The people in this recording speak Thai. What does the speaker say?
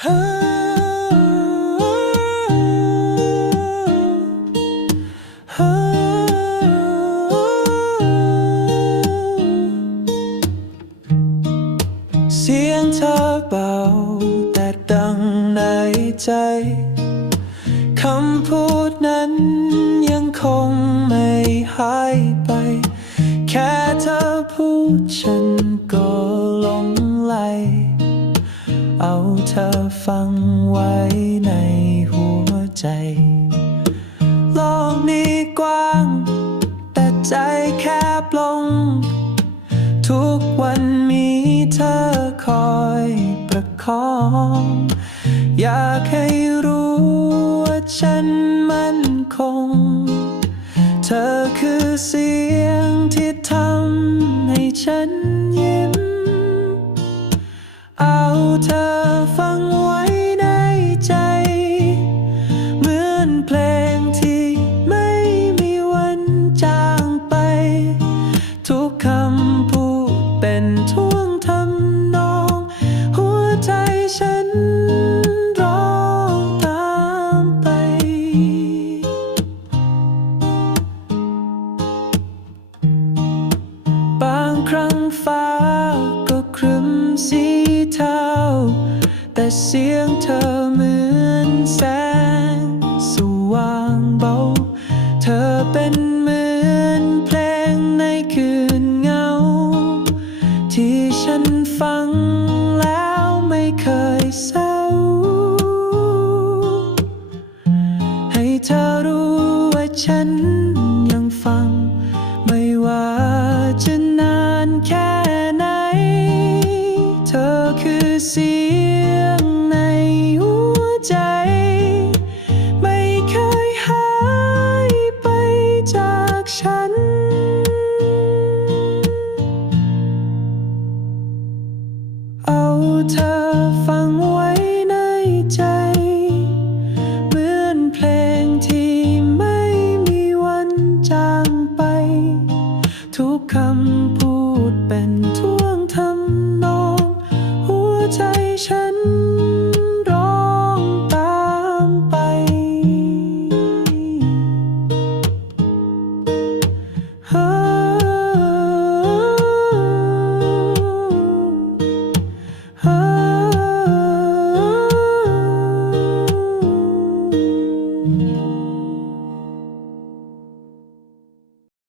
เสียงเธอเบา แต่ดังในใจ คำพูดนั้นยังคงไม่หายไป แค่เธอพูดฉันก็ เอาเธอฟังไว้ในหัวใจ โลกนี้กว้าง แต่ใจแคบลง ทุกวันมีเธอคอยประคอง อยากให้รู้ว่าฉันมั่นคง เธอคือเสียงที่ทำให้ฉัน ครั้งฟ้าก็ครึมสีเทาแต่เสียงเธอเหมือนแสงสว่างเบา เธอเป็นเหมือนเพลงในคืนเงา ที่ฉันฟังแล้วไม่เคยเศร้า ให้เธอรู้ว่าฉัน เธอคือเสียงในหัวใจ ไม่เคยหายไปจากฉัน เอาเธอฟังไว้ในใจ เหมือนเพลงที่ไม่มีวันจางไป ทุกคำพูดเป็น